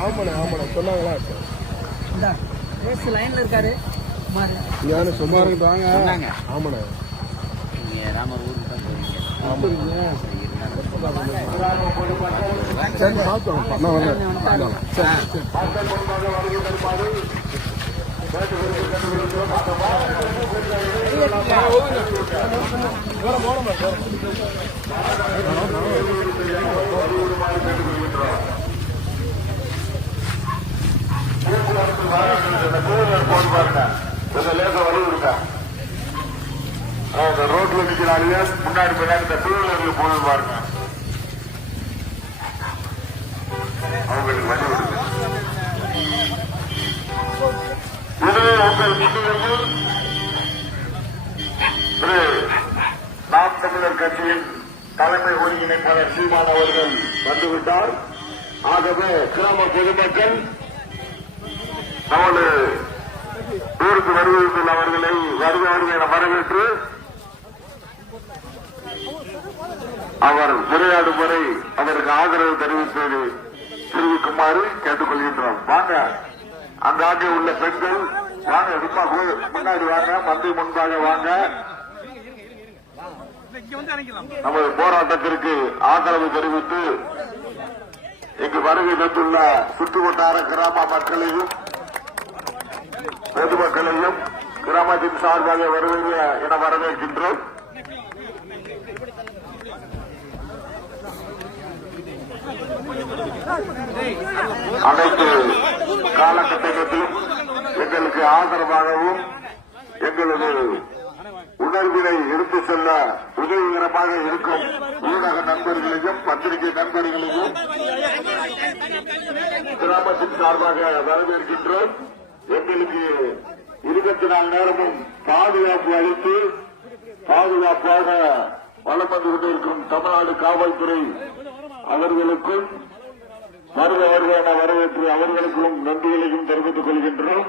ஆமாண்ணா ஆமாண்ணா. சொன்னாங்களா? இந்த ரேஸ் லைன்ல இருக்காரு. குமார் ஞான சும்மா வாங்க சொன்னாங்க. ஆமாண்ணே. நீங்கள் ராமர் ஊருக்கு தான் போறீங்க. சரி பார்த்தோம் நான் வரேன் சரி. ரோட்ல நிக்கிறாங்க முன்னாடி பின்னாடி இந்த டூ வீலர்ல போய் பாருங்க. அவங்களுக்கு வழி விடுங்க இதுவே உங்கள் முன்னுரையில் நாம் தமிழர் கட்சியின் தலைமை ஒருங்கிணைப்பாளர் சீமான் அவர்கள் வந்துவிட்டார். ஆகவே கிராம பொதுமக்கள் நமது ஊருக்கு வருவதற்குள் அவர்களை வருக வருக என வரவேற்று அவர் உரையாடும் வரை அவருக்கு ஆதரவு தெரிவித்து தெரிவிக்குமாறு கேட்டுக்கொள்கின்றோம். வாங்க. அங்காங்கே உள்ள பெண்கள் வாங்க சும்மா முன்னாடி வாங்க மந்தை முன்பாக வாங்க. நமது போராட்டத்திற்கு ஆதரவு தெரிவித்து இங்கு வருகை தந்துள்ள சுற்றுவட்டார கிராம மக்களையும் பொதுமக்களையும் கிராமத்தின் சார்பாக வருவது என வரவேற்கின்றோம். அனைத்து காலகட்டத்திலும் எங்களுக்கு ஆதரவாகவும் எங்களது உணர்வினை எடுத்து செல்ல உதவிகரமாக இருக்கும் ஊடக நண்பர்களையும் பத்திரிகை நண்பர்களையும் கிராமத்தின் சார்பாக வரவேற்கின்றோம். எங்களுக்கு இருபத்தி நாலு நேரமும் பாதுகாப்பு அளித்து பாதுகாப்பாக வளம் வந்து கொண்டிருக்கும் தமிழ்நாடு காவல்துறை அவர்களுக்கும் வருக வருக என வரவேற்று அவர்களுக்கும் நன்றிகளையும் தெரிவித்துக் கொள்கின்றோம்.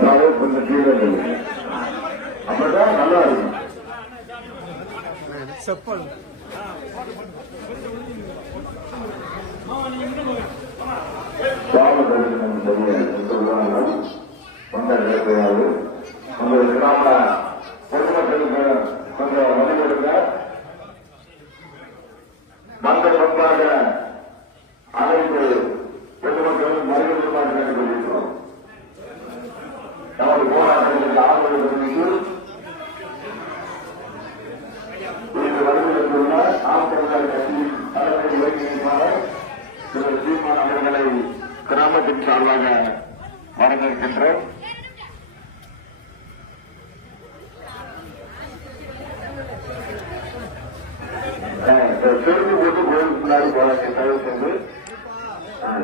மேல கொஞ்சம் கீழே இருக்கு. அப்பதான் நல்லா இருக்கும் செப்பல். கிராம தரிசனம் பொதுமக்களுக்கு கொஞ்சம் வழிபடுங்க நாம் தமிழர் கட்சியின் தலைமை ஒருங்கிணைப்பாளர் திரு சீமான் அவர்களை கிராமத்தின் சார்பாக வரவேற்கின்றோம் செருப்பு போட்டு கோயில் முன்னாடி போராட்டம் தயவு செய்து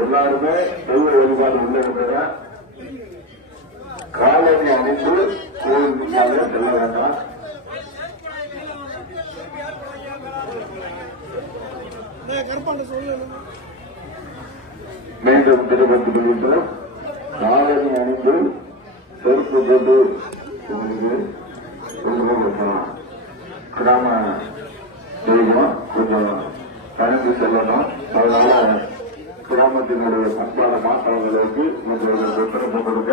எல்லாருமே தெய்வ வழிபாடு உள்ள இருக்கிற காலனி அணிந்து கோயில் முன்னாலே செல்ல வேண்டாம் மீண்டும் திருப்பதி கொள்கின்றோம் காலனி அணிந்து செருப்பு போட்டு கிராம தெய்வம் கொஞ்சம் கலந்து செல்லணும். அதனால கிராமத்தினுடைய பண்பாடு மாற்றங்களுக்கு கொஞ்சம் உத்தரவு கொடுங்க.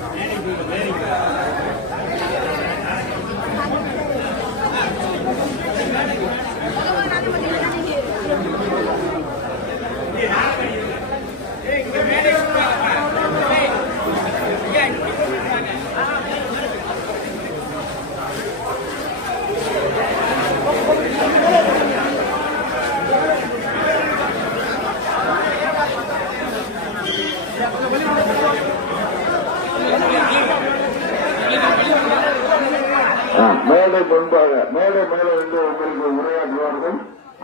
முன்பாக மேடை மேல இருந்து உங்களுக்கு உரையாற்றுவார்கள்.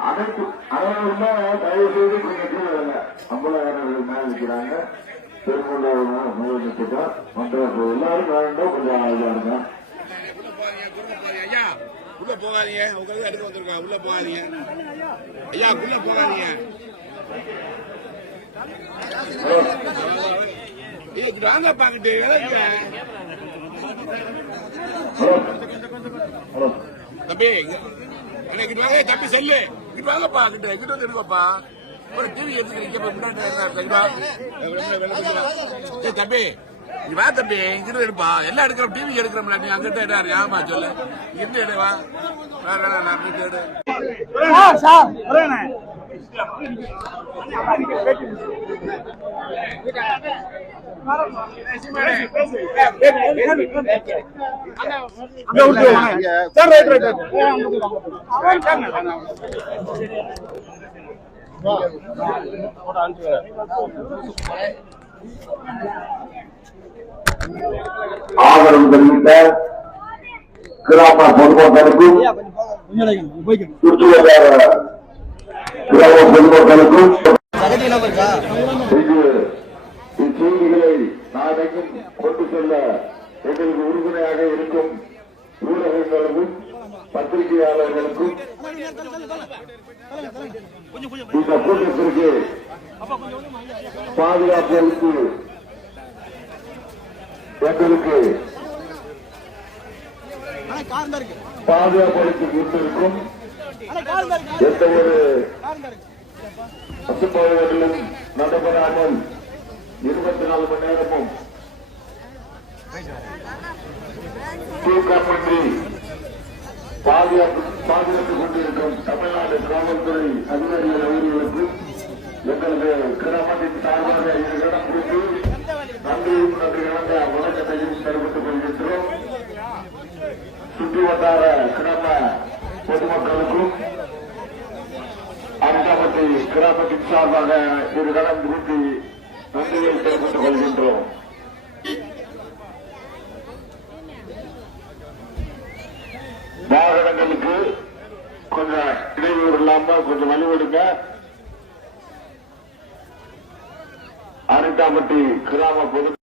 அனைத்து அனைவருமே தயவு செய்து கொஞ்சம் கீழே. அம்பலாயிரம் மேல நிற்கிறாங்க. பெருமண்டலம் மேல நிற்கிறோம் மற்ற எல்லாரும் வேண்டாம் கொஞ்சம் இதா இருங்க. ஐயா உள்ள போகாதீங்க. உங்களுக்கு எடுத்து வந்திருக்கோம். உள்ள போகாதீங்க. ஐயா உள்ள போகாதீங்க. ஏய், இங்கிட்டு வாங்க பாக்கிட்டு ஹலோ ஹலோ தம்பி எனக்கு இங்கிட்டு வாங்க. தம்பி செல்லு. இங்கிட்டு வாங்கப்பா கிட்ட. இங்கிட்டு வந்து எடுங்கப்பா ஒரு டிவி எடுத்துக்கிறீங்க இப்ப முன்னாடி இருந்தா, தம்பி நீ வா தம்பி. இங்கிட்டு எடுப்பா எல்லாம் எடுக்கிறோம். டிவி எடுக்கிறோம்ல நீ அங்கிட்ட எடு ஆமா சொல்லு. இங்கிட்டு எடுவா வேற வேற நான் இங்கிட்டு எடு சார் ஆதரவு தெரிவித்த கிராம பொதுமக்களுக்கும் சுற்றுவட்டார கிராம பொதுமக்களுக்கும் இது இச்செய்திகளை நாளைக்கும் கொண்டு செல்ல எங்களுக்கு உறுதுணையாக இருக்கும் ஊடகங்களுக்கும் பத்திரிகையாளர்களுக்கும் இந்த கூட்டத்திற்கு பாதுகாப்பு அளித்து எங்களுக்கு பாதுகாப்பு அளித்து கொண்டிருக்கும் எந்த ஒரு அசுபாடுகளும் நடைபெறாமல் இருபத்தி நாலு மணி நேரமும் தூக்கப்பட்டு பாதுகாப்பு பாதுகாத்துக் கொண்டிருக்கும் தமிழ்நாடு காவல்துறை அதிகாரிகள் அவர்களுக்கு எங்களது கிராமத்தின் சார்பாக இடம் கொடுத்து நன்றியும் நன்றி கலந்த வணக்கத்தையும் தெரிவித்துக் கொள்கின்றோம். சுற்றி வட்டார கிராம பொதுமக்களுக்கும் அரிசாபத்தை கிராமத்தின் சார்பாக இரு கலம் திருப்பி நன்றியை தெரிவித்துக் கொள்கின்றோம் வாகனங்களுக்கு கொஞ்சம் இடையூறு இல்லாம கொஞ்சம் வழிவிடுங்க கிராம பொது